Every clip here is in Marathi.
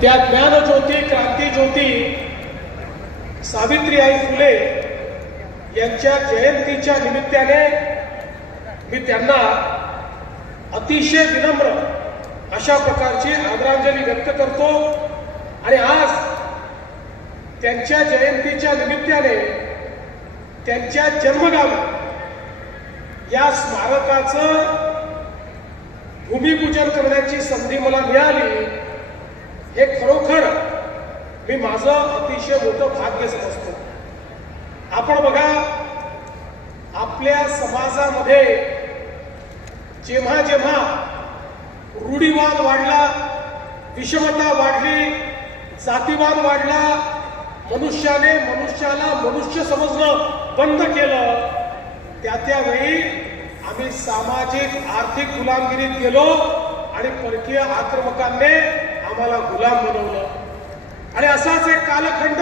त्या ज्ञानज्योती क्रांतीज्योती सावित्रीबाई फुले यांच्या जयंतीच्या निमित्ताने मी त्यांना अतिशय विनम्र अशा प्रकारची आदरांजली व्यक्त करतो। आणि आज त्यांच्या जयंतीच्या निमित्ताने त्यांच्या जन्मगावी या स्मारकाचं भूमिपूजन करण्याची संधी मला मिळाली, हे खरोखर मी माझं अतिशय मोठं भाग्य समजतो। आपण बघा, आपल्या समाजामध्ये जेव्हा जेव्हा रूढीवाद वाढला, विषमता वाढली, जातीवाद वाढला, मनुष्याने मनुष्याला मनुष्य समजणं बंद केलं, त्यावेळी आम्ही सामाजिक आर्थिक गुलामगिरीत गेलो आणि परकीय आक्रमकांनी आम्हाला गुलाम बनवलं। आणि असाच एक कालखंड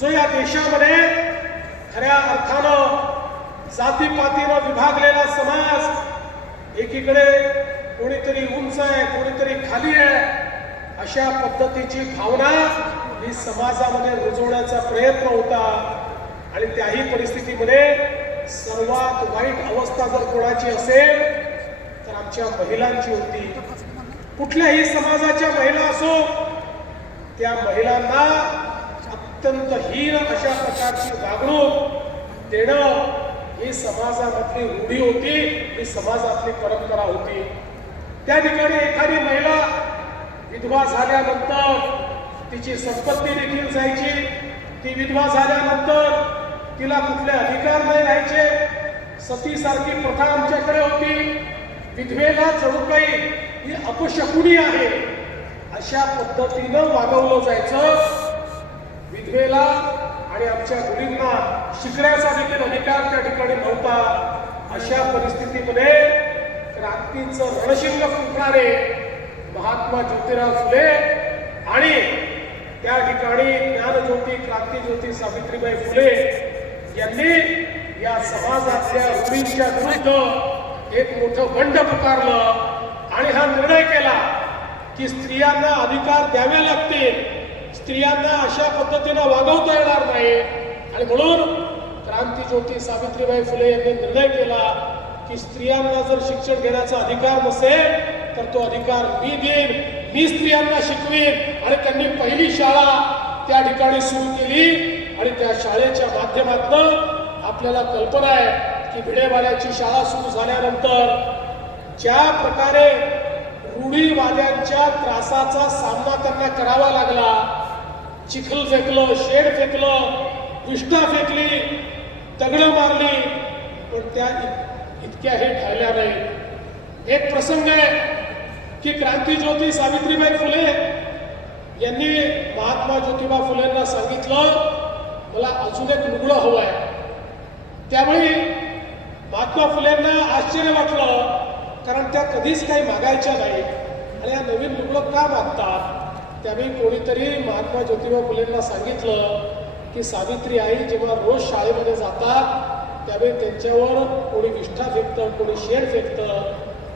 जो या देशामध्ये खऱ्या अर्थानं जातीपातीनं विभागलेला समाज, एकीकडे कोणीतरी उंच आहे, कोणीतरी खाली आहे, अशा पद्धतीची भावना ही समाजामध्ये रुजवण्याचा प्रयत्न होता। आणि त्याही परिस्थितीमध्ये सर्वात वाईट अवस्था जर कोणाची असेल तर आमच्या महिलांची होती। कुठल्याही समाजाच्या महिला असो, त्या महिलांना अत्यंत हीन अशा प्रकारची वागणूक देणं ही समाजामधली रूढी होती, ही समाजातली परंपरा होती। त्या ठिकाणी एखादी महिला विधवा झाल्यानंतर तिची संपत्ती देखील जायची, ती विधवा झाल्यानंतर तिला कुठले अधिकार नाही राहायचे। सतीसारखी प्रथा आमच्याकडे होती, विधवेला जणू काही ही अपशकुनी आहे अशा पद्धतीनं वागवलं जायचं। विधवेला आणि आमच्या मुलींना शिकण्याचा देखील अधिकार त्या ठिकाणी नव्हता। अशा परिस्थितीमध्ये क्रांतीचं रणशिंग फुंकणारे महात्मा ज्योतिराव फुले आणि त्या ठिकाणी ज्ञानज्योती क्रांतीज्योती सावित्रीबाई फुले यांनी या समाजातल्या रूढींच्या विरुद्ध एक मोठं बंड पुकारलं आणि हा निर्णय केला की स्त्रियांना अधिकार द्यावे लागतील, स्त्रियांना अशा पद्धतीनं वागवता येणार नाही। आणि म्हणून क्रांतीज्योती सावित्रीबाई फुले यांनी निर्णय केला की स्त्रियांना जर शिक्षण घेण्याचा अधिकार नसेल तर तो अधिकार मी देईन, मी स्त्रियांना शिकवीन। आणि त्यांनी पहिली शाळा त्या ठिकाणी सुरू केली आणि त्या शाळेच्या माध्यमातून आपल्याला कल्पना आहे की भिडेवाल्याची शाळा सुरू झाल्यानंतर ज्या प्रकारे रूढीवाद्यांच्या त्रासाचा सामना त्यांना करावा लागला, चिखल फेकलं, शेड फेकलं, विष्ठा फेकली, दगडं मारली, पण त्या इतक्या हे ठायल्या नाही। एक प्रसंग आहे की क्रांतीज्योती सावित्रीबाई फुले यांनी महात्मा ज्योतिबा फुलेंना सांगितलं, मला अजून एक लुगडं हवं आहे। त्यावेळी महात्मा फुलेंना आश्चर्य वाटलं, कारण त्या कधीच काही मागायच्या नाही आणि या नवीन लुगडं का मागतात। त्यावेळी कोणीतरी महात्मा ज्योतिबा फुलेंना सांगितलं की सावित्री आई जेव्हा रोज शाळेमध्ये जातात त्यावेळी त्यांच्यावर कोणी विष्ठा फेकतं, कोणी शेड फेकतं,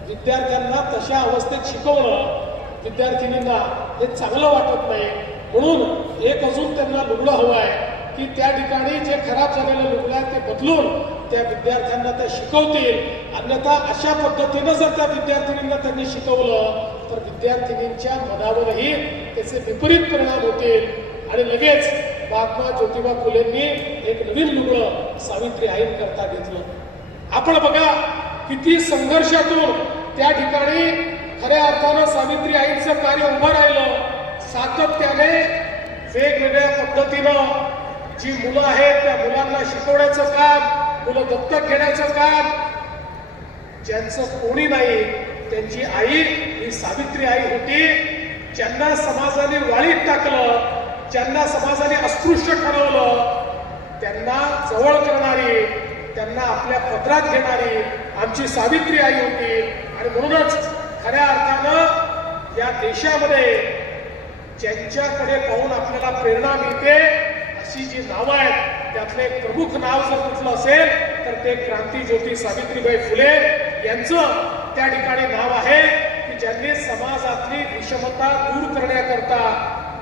विद्यार्थ्यांना तशा अवस्थेत शिकवणं विद्यार्थिनींना हे चांगलं वाटत नाही, म्हणून एक अजून त्यांना लुगडं हवं आहे की त्या ठिकाणी जे खराब झालेलं लुगडं आहे ते बदलून त्या विद्यार्थ्यांना त्या शिकवतील। अन्यथा अशा पद्धतीनं जर त्या विद्यार्थिनींना त्यांनी शिकवलं तर विद्यार्थिनींच्या मनावरही त्याचे विपरीत परिणाम होतील। आणि लगेच महात्मा ज्योतिबा फुलेंनी एक नवीन लुगडं सावित्री आईंकरता घेतलं। आपण बघा किती संघर्षातून त्या ठिकाणी खऱ्या अर्थानं सावित्री आईंचं कार्य उभं राहिलं। सातत्याने वेगवेगळ्या पद्धतीनं जी मुलं आहेत त्या मुलांना शिकवण्याचं काम, मुलं दत्तक घेण्याचं काम, ज्यांचं कोणी नाही त्यांची आई ही सावित्री आई होती। ज्यांना समाजाने वाळीत टाकलं, ज्यांना समाजाने अस्पृश्य ठरवलं, त्यांना जवळ करणारी, त्यांना आपल्या पदरात घेणारी आमची सावित्री आई होती। आणि म्हणूनच खऱ्या अर्थानं या देशामध्ये ज्यांच्याकडे पाहून आपल्याला प्रेरणा मिळते अशी जी नावं आहेत त्यातलं एक प्रमुख नाव जर कुठलं असेल तर ते क्रांतीज्योती सावित्रीबाई फुले यांचं त्या ठिकाणी नाव आहे की ज्यांनी समाजातली विषमता दूर करण्याकरता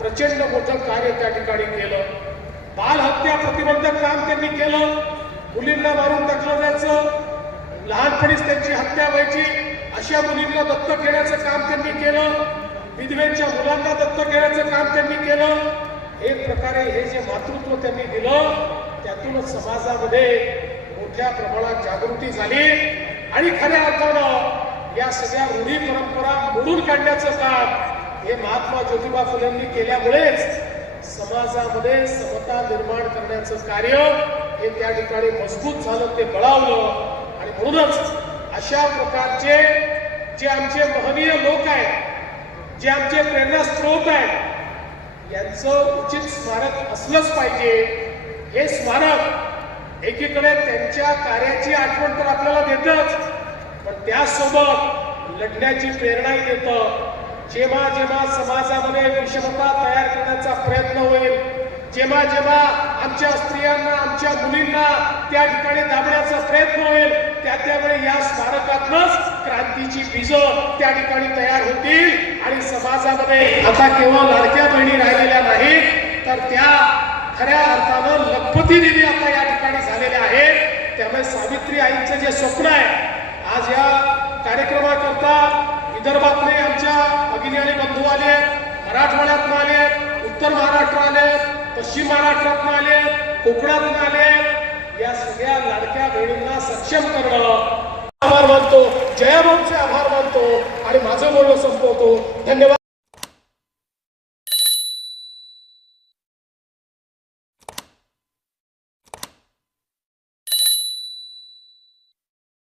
प्रचंड मोठं कार्य त्या ठिकाणी केलं. बालहत्या प्रतिबंधक काम त्यांनी केलं. मुलींना मारून टाकलं जायचं, लहानपणीच त्यांची हत्या व्हायची, अशा मुलींना दत्तक घेण्याचं काम त्यांनी केलं. विधवेच्या मुलांना दत्तक घेण्याचं काम त्यांनी केलं. एक प्रकारे हे जे मातृत्व त्यांनी दिलं त्यातूनच समाजामध्ये मोठ्या प्रमाणात जागृती झाली आणि खऱ्या अर्थानं या सगळ्या रूढी परंपरा मोडून काढण्याचं काम हे महात्मा ज्योतिबा फुलेंनी केल्यामुळेच समाजामध्ये समता निर्माण करण्याचं कार्य हे त्या ठिकाणी मजबूत झालं, ते बळावलं. आणि म्हणूनच अशा प्रकारचे जे आमचे महनीय लोक आहेत, जे आमचे प्रेरणास्त्रोत आहेत, यांचं उचित स्मारक असलंच पाहिजे. हे स्मारक एकीकडे त्यांच्या कार्याची आठवण तर आपल्याला देतच, पण त्यासोबत लढण्याची प्रेरणाही देतं. जेव्हा जेव्हा समाजामध्ये विषमता तयार करण्याचा प्रयत्न होईल, जेव्हा जेव्हा आमच्या स्त्रियांना, आमच्या मुलींना त्या ठिकाणी दाबण्याचा प्रयत्न होईल, त्यावेळी या स्मारकातूनच क्रांतीची बीजं त्या ठिकाणी तयार होतील आणि समाजामध्ये आता केवळ लाडक्या बहिणी राहिलेल्या नाहीत, तर त्या खऱ्या अर्थानं लखपती दिदी आता या ठिकाणी झालेल्या आहेत. त्यामुळे सावित्री आईंचं जे स्वप्न आहे, आज या कार्यक्रमाकरता विदर्भातले आमच्या भगिनी आणि बंधू आले, मराठवाड्यातून आले, उत्तर महाराष्ट्र आले, पश्चिम महाराष्ट्रातून आले, कोकणातून आले. या सगळ्या लाडक्या बहिणींना सक्षम करणं आभार मानतो, जयाभाऊंचे आभार मानतो आणि माझं बोलणं संपवतो. धन्यवाद.